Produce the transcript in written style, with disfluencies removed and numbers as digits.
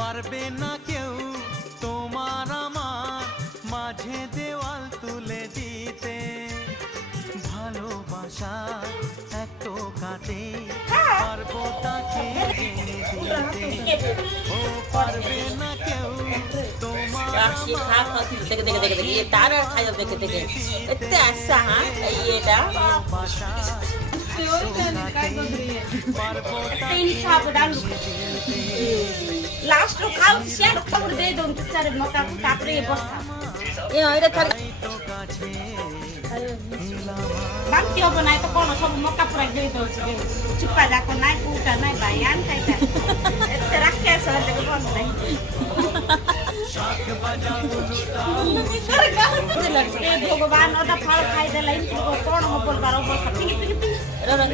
পারবে না কেউ তোমার আমার মাঝে দেওয়াল তুলে দিতে। ভালোবাসা এক টোকাতে পারবো তাকে ভেঙে দিতে। ও পারবে না কেউ তোমার 역시 다 되게 이 딸을 가요 되게 그때 아싸 이해다 ভালোবাসা পারবো Tem sábado last lo খাও শেয়ার খবর দিয়ে দন চারে মকা তারপরে বসা 야 이래 차리 কাছে বাকি হবে না তো কোন সব মকা পরে দিয়ে দউছি চুপা যাকো নাই পুটা নাই বায়ান খাইতা এতে রাখে সর দেখো বন্ধ নাই এ ভগবান ওটা ফল খাই দেলাই কোন হবল বার অবস্থা পিনি পিনি পিনি 이러면